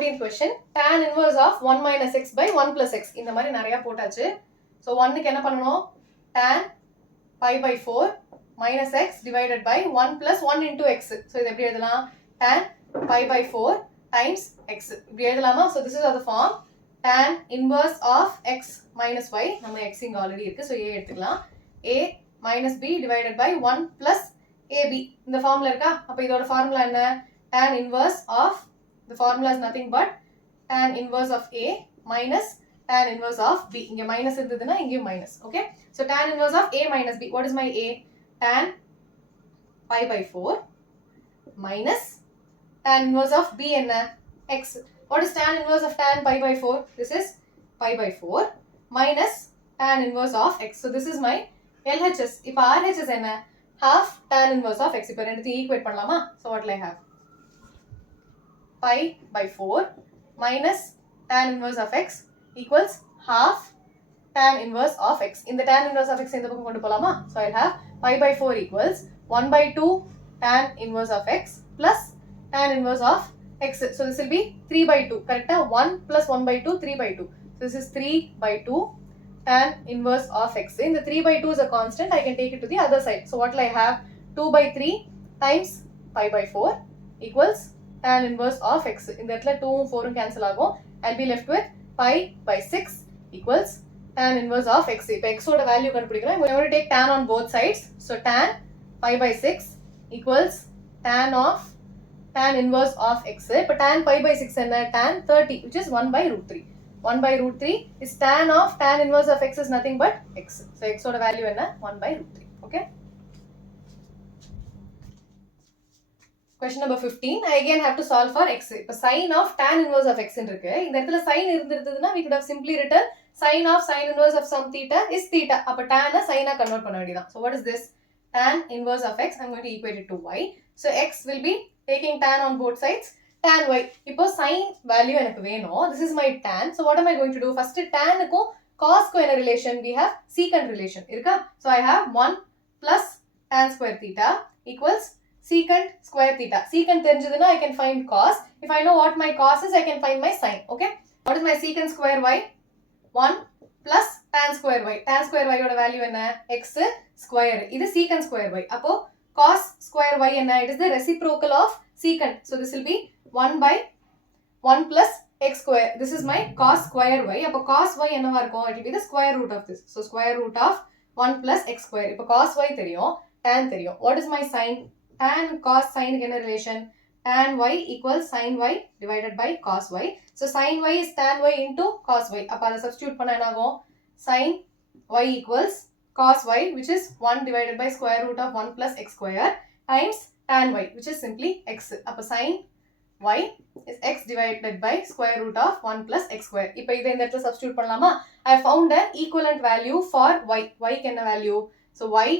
14th question. Tan inverse of 1 minus x by 1 plus x. இந்த மாதிரி நிறைய போட்டாச்சு. So 1க்கு என்ன பண்ணணும்? Tan pi by 4 minus x divided by 1 plus 1 into x. So இது எப்படி எழுதலாம்? Tan pi by 4 times x. இப்படி எழுதலாமா? So this is the form. Tan inverse of x minus y. நம்ம x இங்க already இருக்கு. So a எடுத்துக்கலாம். a minus b divided by 1 plus ab. இந்த ஃபார்முலா இருக்கா? அப்ப இதோட ஃபார்முலா என்ன? Tan inverse of, the formula is nothing but tan inverse of a minus tan inverse of b. இங்க minus இருந்ததுன்னா இங்கேயும் minus. Okay? So tan inverse of a minus b. What is my a? Tan pi by 4 minus tan inverse of b என்ன? X. What is tan inverse of tan pi by 4? This is pi by 4 minus tan inverse of x. So this is my LHS. இப்போ RHS என்ன? Half tan inverse of x. இப்போ ரெண்டுத்தையும் equate பண்ணலாமா? So what will I have? Pi by 4 minus tan inverse of x equals half tan inverse of x. இந்த tan inverse of x இந்த பக்கம் கொண்டு போலாமா? So I'll have pi by 4 equals 1 by 2 tan inverse of x plus tan inverse of x. So this will be 3 by 2. Correct? 1 plus 1 by 2, 3 by 2. So this is 3 by 2 tan inverse of x. In the 3 by 2 is a constant. I can take it to the other side. So what will I have? 2 by 3 times pi by 4 equals tan inverse of x. In the 2 and 4 cancel ஆகும். I'll be left with pi by 6 equals tan inverse of x. இப்போ x ஓட value கண்டுபிடிக்கிறோம். I'm going to take tan on both sides. So tan pi by 6 equals tan inverse of x. இப்போ tan pi by 6 என்ன? Tan 30, which is 1 by root 3. 1 by root 3 is tan inverse of x is nothing but x. So x ஓட value என்ன? 1 by root 3. Okay? Question number 15. I again have to solve for x. இப்போ sin of tan inverse of x இருக்கு. இந்த இடத்துல sin இருந்திருந்ததுன்னா we could have simply written sin of sin inverse of some theta is theta. அப்ப tan sin convert பண்ண வேண்டியதான். So what is this? Tan inverse of x. I'm going to equate it to y. So x will be taking tan on both sides. Tan y. இப்போ sin value எனக்கு வேணும். This is my tan. So what am I going to do? First tan க்கும் cos க்கும் என்ன relation? We have secant relation. இருக்கா? So I have 1 plus tan square theta equals secant square theta. Secant தெரிஞ்சதுன்னா I can find cos. If I know what my cos is, I can find my sin. Okay? What is my secant square y? 1 plus tan square y. Tan square y ஓட value என்ன? X square. இது secant square y. அப்போ cos square y என்ன? It is the reciprocal of secant. So this will be 1 by 1 plus x square. This is my cos square y. அப்போ cos y என்னவா இருக்கும்? It will be the square root of this. So square root of 1 plus x square. இப்போ cos y தெரியும், tan தெரியும். What is my sin? Tan cos sin என்ன relation? Tan y equals sin y divided by cos y. So sin y is tan y into cos y. அப்ப அதை substitute பண்ண என்ன ஆகும்? Sin y equals cos y, which is 1 divided by square root of 1 plus x square times tan y, which is simply x. அப்ப sin y is x divided by square root of 1 plus x square. இப்ப இதை இந்த இடத்துல substitute பண்ணலாமா? I found an equivalent value for y. y க்கு என்ன value? So y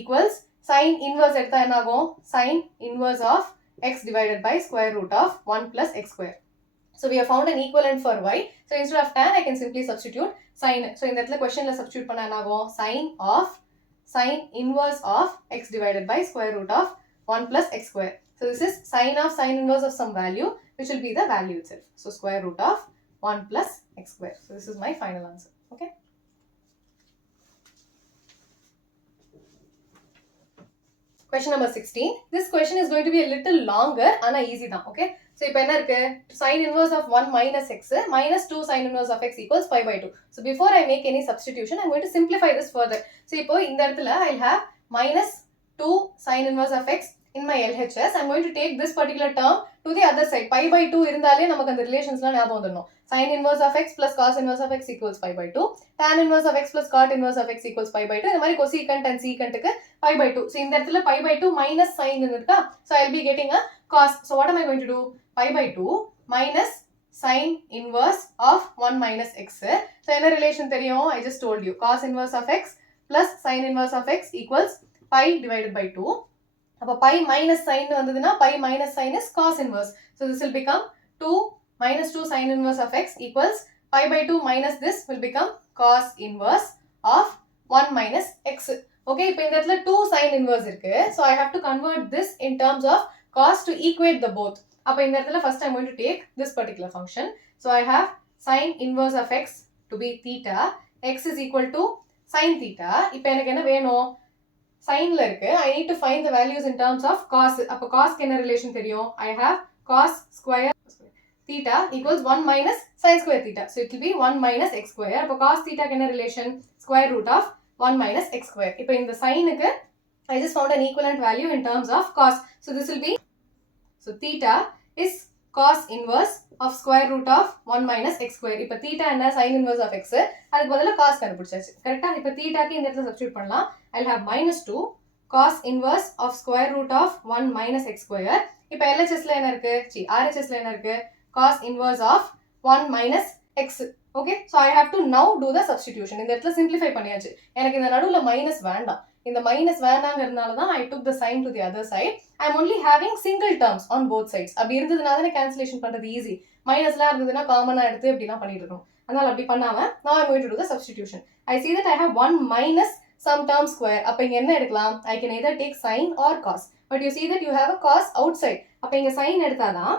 equals sin inverse எடுத்தா என்ன ஆகும்? Sin inverse of x divided by square root of 1 plus x square. So we have found an equivalent for y. So instead of tan, I can simply substitute sin. So in that question la substitute பண்ணா என்ன ஆகும்? Sin inverse of x divided by square root of 1 plus x square. So this is sin inverse of some value, which will be the value itself. So square root of 1 plus x square. So this is my final answer. Okay? Question number 16. This question is going to be a little longer, ஆனா easy தான். Okay? So இப்போ என்ன இருக்கு? Sin inverse of 1 minus x minus 2 sin inverse of x equals pi by 2. So before I make any substitution, I'm going to simplify this further. So இப்போ இந்த இடத்துல I'll have minus 2 sin inverse of x in my LHS. I'm going to take this particular term to the other side. Pi by 2 இருந்தாலே நமக்கு அந்த ரிலேஷன்ஸ்லாம் ஞாபகம் வந்துடணும். Sin inverse of x plus cos inverse of x equals pi by 2. Tan inverse of x plus cot inverse of x equals pi by 2. இந்த மாதிரி cosecant and secantக்கு pi by 2. So இந்த இடத்துல pi by 2 minus sin இருக்கா? So I'll be getting a cos. So what am I going to do? Pi by 2 minus sin inverse of 1 minus x. So என்ன relation தெரியும்? I just told you. Cos inverse of x plus sin inverse of x equals pi divided by 2. அப்போ pi minus sin வந்ததுன்னா pi minus sin is cos inverse. So this will become 2 minus 2 sin inverse of x equals pi by 2 minus this will become cos inverse of 1 minus x. Okay, இப்போ இந்த இடத்துல 2 sin inverse இருக்கு. So I have to convert this in terms of cos to equate the both. அப்போ இந்த இடத்துல first I'm going to take this particular function. So I have sin inverse of x to be theta. X is equal to sin theta. இப்போ எனக்கு என்ன வேணும்? Sineல இருக்கு. I need to find the values in terms of cos. அப்போ cosக்கு என்ன relation தெரியும்? I have cos square theta equals 1 minus sin square theta. So it will be 1 minus x square. அப்போ cos theta என்ன relation? Square root of 1 minus x square. இப்போ இந்த sineக்கு I just found an equivalent value in terms of cos. So this will be, so theta is cos inverse of square root of 1 minus x square. இப்போ theta என்ன sin inverse of x. அதுக்கு பதிலா cos கண்டுபிடிச்சாச்சு. கரெக்ட்டா? இப்போ thetaக்கு இந்த இடத்துல substitute பண்ணலாம். I'll have minus 2 cos inverse of square root of 1 minus x square. இப்போ LHSல என்ன இருக்கு? RHSல என்ன இருக்கு? Cos inverse of 1 minus x. Okay, so I have to now do the substitution. இந்த இடத்துல simplify பண்ணியாச்சு. எனக்கு இந்த நடுவுல minus வேண்டாம். இந்த minus வேண்டாங்கிறதுனால தான் I took the sign to the other side. I'm only having single terms on both sides. அப்படி இருந்ததுனால தானே cancellation பண்றது easy. மைனஸ்லாம் இருந்ததுன்னா காமனா எடுத்து இப்படிலாம் பண்ணிட்டு இருக்கோம். அதனால அப்படி பண்ணாம now I'm going to do the substitution. I see that I have 1 minus some term square. அப்ப இங்க என்ன எடுக்கலாம்? I can either take sin or cos. But you see that you have a cos outside. அப்ப இங்க sin எடுத்தாதான்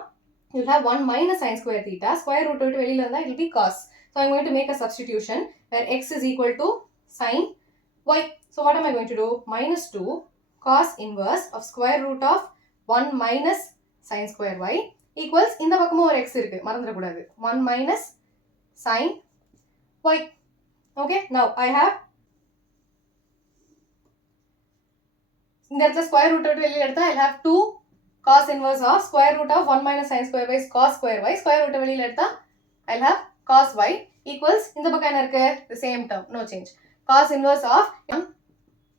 you'll have 1 minus sin square theta. Square root விட்டு வெளியில இருந்தா it will be cos. So I'm going to make a substitution where x is equal to sin y. So what am I going to do? Minus 2 cos inverse of square root of 1 minus sin square y equals இந்த பக்கமும் ஒரு x இருக்கு, மறந்துடக்கூடாது. 1 minus sin y. Okay, now I have இந்த இடத்துல square root விட்டு வெளியில எடுத்தா I'll have 2 cos inverse of square root of 1 minus sin square y is cos square y. Square root வெளியில எடுத்தா I'll have cos y equals இந்த பக்கம் என்ன இருக்கு? The same term, no change. Cos inverse of 1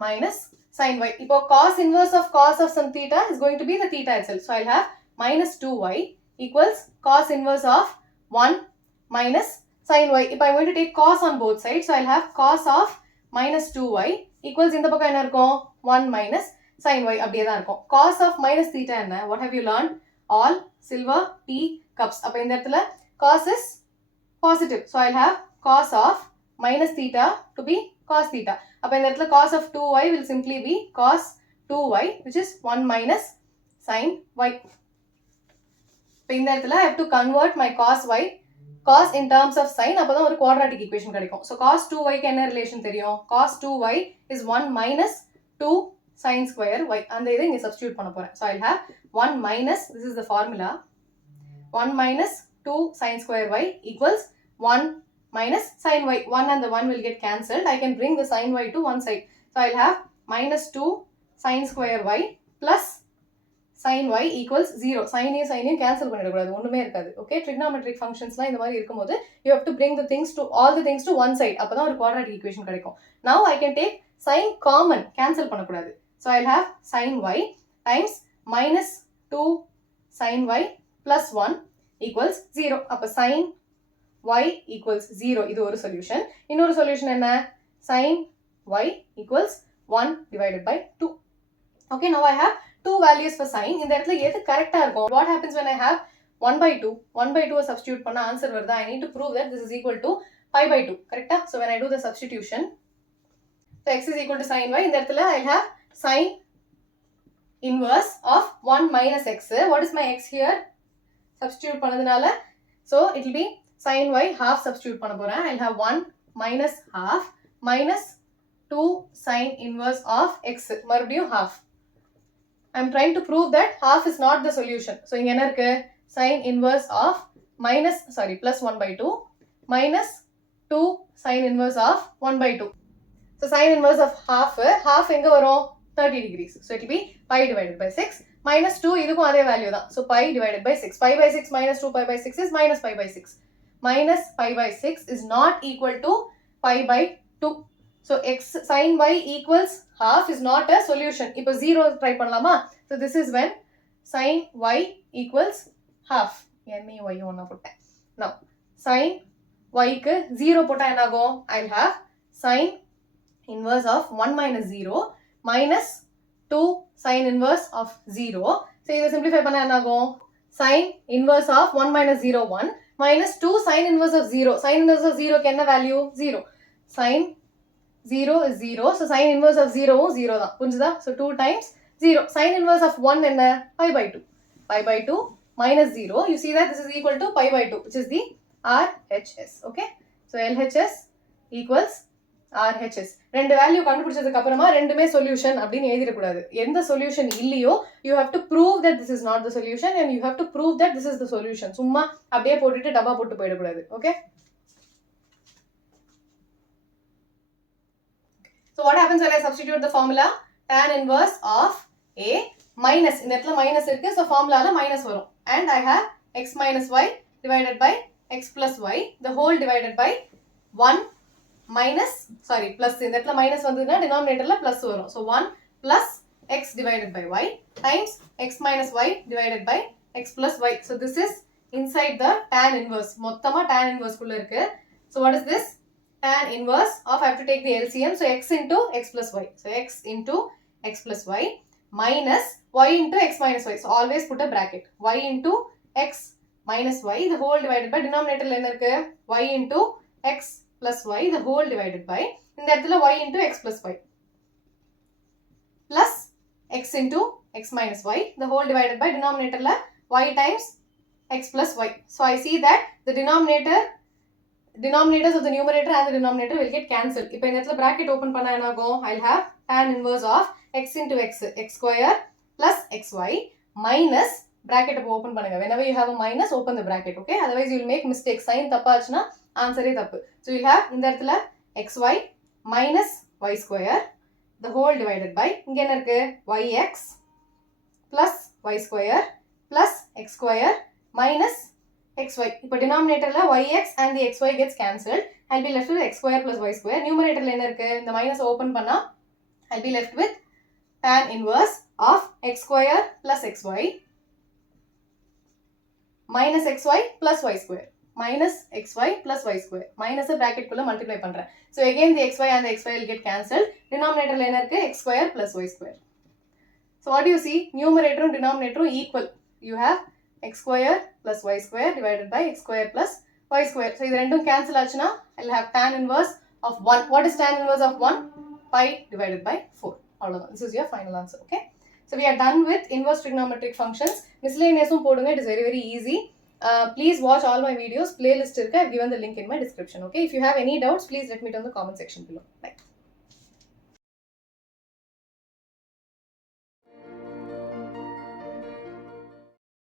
minus sin y. இப்போ cos inverse of cos of some theta is going to be the theta itself. So I'll have minus 2y equals cos inverse of 1 minus sin y. இப்போ I'm going to take cos on both sides. So I'll have cos of minus 2y equals இந்த பக்கம் என்ன இருக்கும்? 1 minus sin y அப்படியே தான் இருக்கும். Cos of minus theta என்ன? What have you learned? All silver tea cups. அப்ப இந்த இடத்துல cos is positive. So I'll have cos of minus theta to be cos theta. அப்ப இந்த இடத்துல cos of 2y will simply be cos 2y which is 1 minus sin y. இப்ப இந்த இடத்துல I have to convert my cos y cos in terms of sin. அப்பதான் ஒரு quadratic equation கிடைக்கும். So cos 2y க்கு என்ன relation தெரியும்? Cos 2y is 1 minus 2 sin square y. அந்த இதை இங்க substitute பண்ண போறேன். So I'll have 1 minus, this is the formula, 1 minus 2 sin square y equals 1 minus sin y. 1 and the 1 will get cancelled. I can bring the sin y to one side. So I'll have minus 2 sin square y plus sin y equals 0. Sin ஐயும் cancel பண்ணிடக்கூடாது, ஒண்ணுமே இருக்காது. Okay, trigonometric functionsலாம் இந்த மாதிரி இருக்கும்போது you have to bring the things to all the things to one side. அப்பதான் ஒரு quadratic equation கிடைக்கும். Now I can take sin common, cancel பண்ணக்கூடாது. So I'll have sin y times minus 2 sin y plus 1 equals 0. அப்ப sin y equals 0. இது ஒரு solution. இன்னொரு solution என்ன? Sin y equals 1 divided by 2. Okay, now I have two values for sin. இந்த இடத்துல எது கரெக்டா இருக்கும்? What happens when I have 1 by 2? 1 by 2 substitute பண்ண answer வருதா? I need to prove that this is equal to pi by 2. கரெக்டா? So when I do the substitution, so x is equal to sin y. இந்த இடத்துல I'll have sin inverse of 1 minus x. What is my x here? Substitute பண்ணதுனால, so it will be sin y half substitute பண்ண போறேன். I'll have 1 minus half minus 2 sin inverse of x. மறுபடியும் half. I'm trying to prove that half is not the solution. So இங்க என்ன இருக்கு? Sin inverse of plus 1 by 2 minus 2 sin inverse of 1 by 2. So sin inverse of half எங்க வரும்? 30 degrees. So it will be pi divided by 6 minus 2 இதுக்கும் அதே value தான். So pi divided by 6. Pi by 6 minus 2 pi by 6 is minus pi by 6. Minus pi by 6 is not equal to pi by 2. So x sin y equals half is not a solution. இப்போ 0 try பண்ணலாமா? So this is when sin y equals half. என்ன y ஒண்ணா போட்டேன். Now sin y க்கு 0 போட்டா என்ன ஆகும்? I'll have sin inverse of 1 minus 0 minus 2 sin inverse of 0. So இதை simplify பண்ணா என்ன ஆகும்? Sin inverse of 1 minus 0 1 minus 2 sin inverse of 0. Sin inverse of 0 க்கு என்ன value? 0. Sin 0 is 0. So sin inverse of 0 தான். புரிஞ்சுதா? So 2 times 0. Sin inverse of 1 என்ன? Pi by 2. Pi by 2 minus 0, you see that this is equal to pi by 2, which is the RHS. Okay, so LHS equals RHS. ரெண்டு value கண்டுபிடிச்சதுக்கு அப்புறமா ரெண்டுமே solution அப்படின்னு எழுதிடக்கூடாது. எந்த solution இல்லையோ you have to prove that this is not the solution and you have to prove that this is the solution. சும்மா அப்படியே போட்டுட்டு டப்பா போட்டு போயிடக்கூடாது. Okay, so what happens when I substitute the formula? Tan inverse of A minus, இந்த இடத்துல minus இருக்கு, so formulaல minus வரும், and I have x minus y divided by x plus y the whole divided by 1 minus, sorry, plus, இந்த இடத்துல minus வந்ததுன்னா denominatorல plus வரும், so 1 plus x divided by y times x minus y divided by x plus y. So this is inside the tan inverse, மொத்தமா tan inverse குள்ள இருக்கு. So what is this? Tan inverse of, I have to take the LCM, so x into x plus y, so x into x plus y minus y into x minus y, so always put a bracket, y into x minus y the whole divided by, denominator என்ன இருக்கு, y into x plus y the whole divided by, இந்த இடத்துல y into x plus y plus x into x minus y the whole divided by, denominatorல y times x plus y. So I see that the denominators of the numerator and the denominator will get cancelled. இப்போ இந்த இடத்துல bracket open பண்ணா என்ன ஆகும், I'll have tan inverse of x into x, x square plus xy minus, bracket open பண்ணுங்க, whenever you have a minus open the bracket, okay, otherwise you will make mistake, sign தப்பாச்சுனா ஆன்சரே தப்பு. So you'll have இந்த இடத்துல xy minus y square the whole divided by, இங்க என்ன இருக்கு, yx plus y square plus x square minus xy. இப்போ denominatorல yx and the xy gets cancelled, I'll be left with x square plus y square. numeratorல என்ன இருக்கு, இந்த minus open பண்ணா I'll be left with tan inverse of x square plus xy minus xy plus y square minus xy plus y square, minus bracket குள்ள multiply பண்றேன். So again the xy and the xy will get cancelled, denominatorல என்ன இருக்கு, x square plus y square. So what do you see, numerator and denominator equal, you have x square plus y square divided by x square plus y square. So இது ரெண்டும் cancel ஆச்சுனா I'll have tan inverse of 1. What is tan inverse of 1? Pi divided by 4. அவ்வளவுதான், this is your final answer. Okay, so we are done with inverse trigonometric functions. Miscellaneous போடுங்க, it is very very easy. Please watch all my videos, playlist irukku, I've given the link in my description. Okay, if you have any doubts, please let me know in the comment section below. Bye.